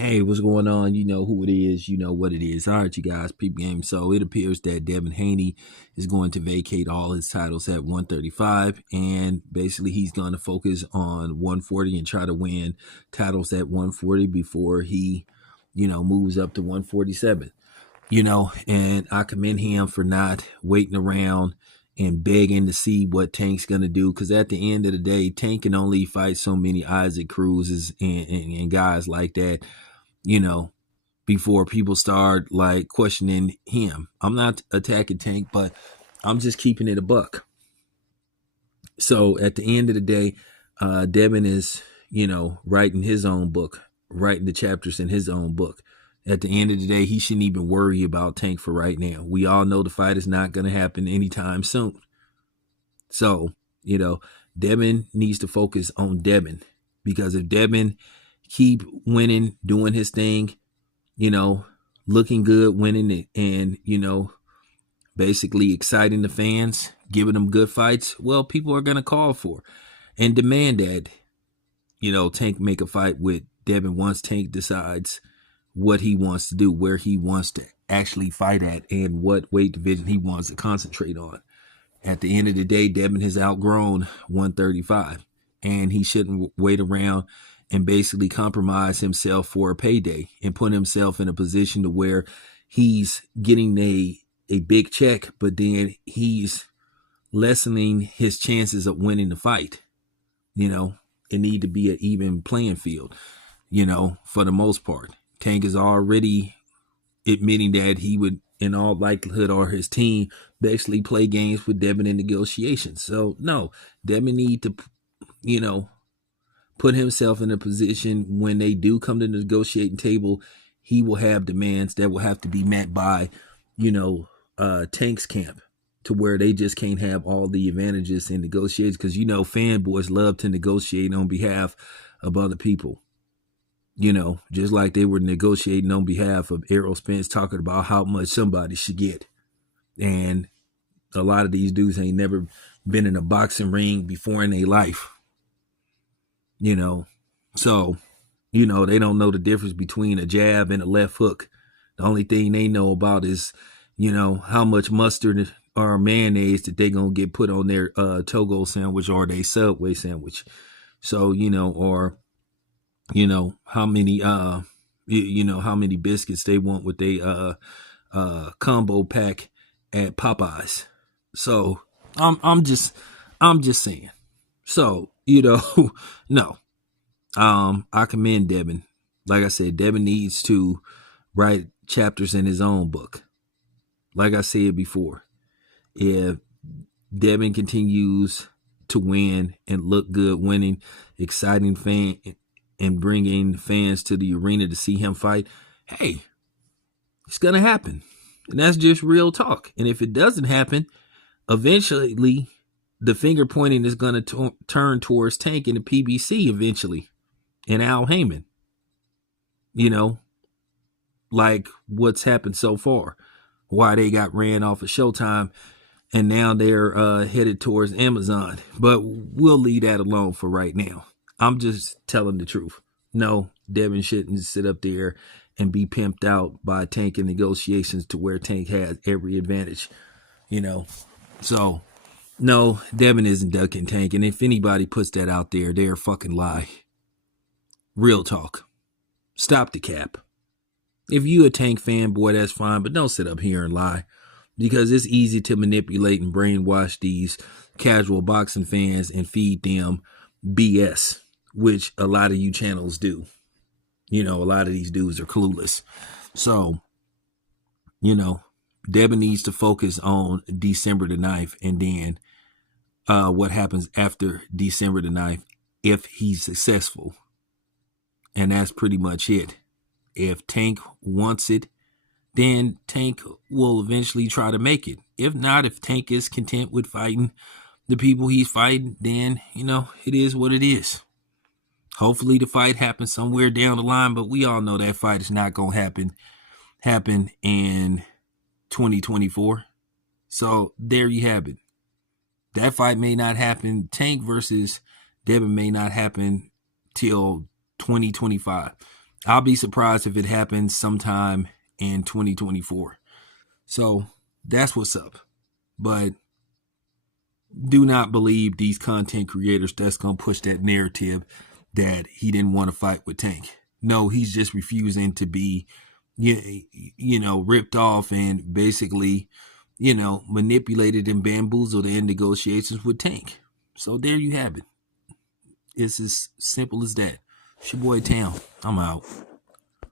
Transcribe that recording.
Hey, what's going on? You know who it is. You know what it is. All right, you guys, peep game. So it appears that Devin Haney is going to vacate all his titles at 135, and basically he's going to focus on 140 and try to win titles at 140 before he, moves up to 147. And I commend him for not waiting around and begging to see what Tank's going to do. Because at the end of the day, Tank can only fight so many Isaac Cruzes and guys like that, you know, before people start like questioning him. I'm not attacking Tank, but I'm just keeping it a buck. So at the end of the day, Devin is, writing his own book, writing the chapters in his own book. At the end of the day, he shouldn't even worry about Tank for right now. We all know the fight is not going to happen anytime soon. So, Devin needs to focus on Devin, because if Devin keep winning, doing his thing, looking good, winning it, and, basically exciting the fans, giving them good fights, well, people are going to call for and demand that, Tank make a fight with Devin once Tank decides what he wants to do, where he wants to actually fight at, and what weight division he wants to concentrate on. At the end of the day, Devin has outgrown 135, and he shouldn't wait around and basically compromise himself for a payday and put himself in a position to where he's getting a big check, but then he's lessening his chances of winning the fight. It need to be an even playing field, for the most part. Tank is already admitting that he would, in all likelihood, or his team basically play games with Devin in negotiations. So no, Devin need to, put himself in a position when they do come to the negotiating table, he will have demands that will have to be met by, Tank's camp, to where they just can't have all the advantages in negotiations, because fanboys love to negotiate on behalf of other people. Just like they were negotiating on behalf of Errol Spence, talking about how much somebody should get. And a lot of these dudes ain't never been in a boxing ring before in their life. So, they don't know the difference between a jab and a left hook. The only thing they know about is, how much mustard or mayonnaise that they going to get put on their Togo sandwich or their Subway sandwich. So, or how many how many biscuits they want with their combo pack at Popeyes. So I'm just saying. So, no. I commend Devin. Like I said, Devin needs to write chapters in his own book. Like I said before, if Devin continues to win and look good, winning, exciting fan, and bringing fans to the arena to see him fight, hey, it's going to happen. And that's just real talk. And if it doesn't happen, eventually the finger pointing is going to turn towards Tank and the PBC eventually, and Al Heyman. Like what's happened so far. Why they got ran off of Showtime, and now they're headed towards Amazon. But we'll leave that alone for right now. I'm just telling the truth. No, Devin shouldn't sit up there and be pimped out by Tank in negotiations to where Tank has every advantage, So, no, Devin isn't ducking Tank. And if anybody puts that out there, they're a fucking lie. Real talk. Stop the cap. If you a Tank fanboy, that's fine, but don't sit up here and lie, because it's easy to manipulate and brainwash these casual boxing fans and feed them BS, which a lot of you channels do. A lot of these dudes are clueless. So, Devin needs to focus on December the 9th, and then what happens after December the 9th if he's successful. And that's pretty much it. If Tank wants it, then Tank will eventually try to make it. If not, if Tank is content with fighting the people he's fighting, then, it is what it is. Hopefully the fight happens somewhere down the line, but we all know that fight is not going to happen in 2024. So there you have it. That fight may not happen. Tank versus Devin may not happen till 2025. I'll be surprised if it happens sometime in 2024. So that's what's up. But do not believe these content creators that's going to push that narrative that he didn't want to fight with Tank. No, he's just refusing to be, ripped off and basically, manipulated and bamboozled in negotiations with Tank. So there you have it. It's as simple as that. It's your boy Town. I'm out.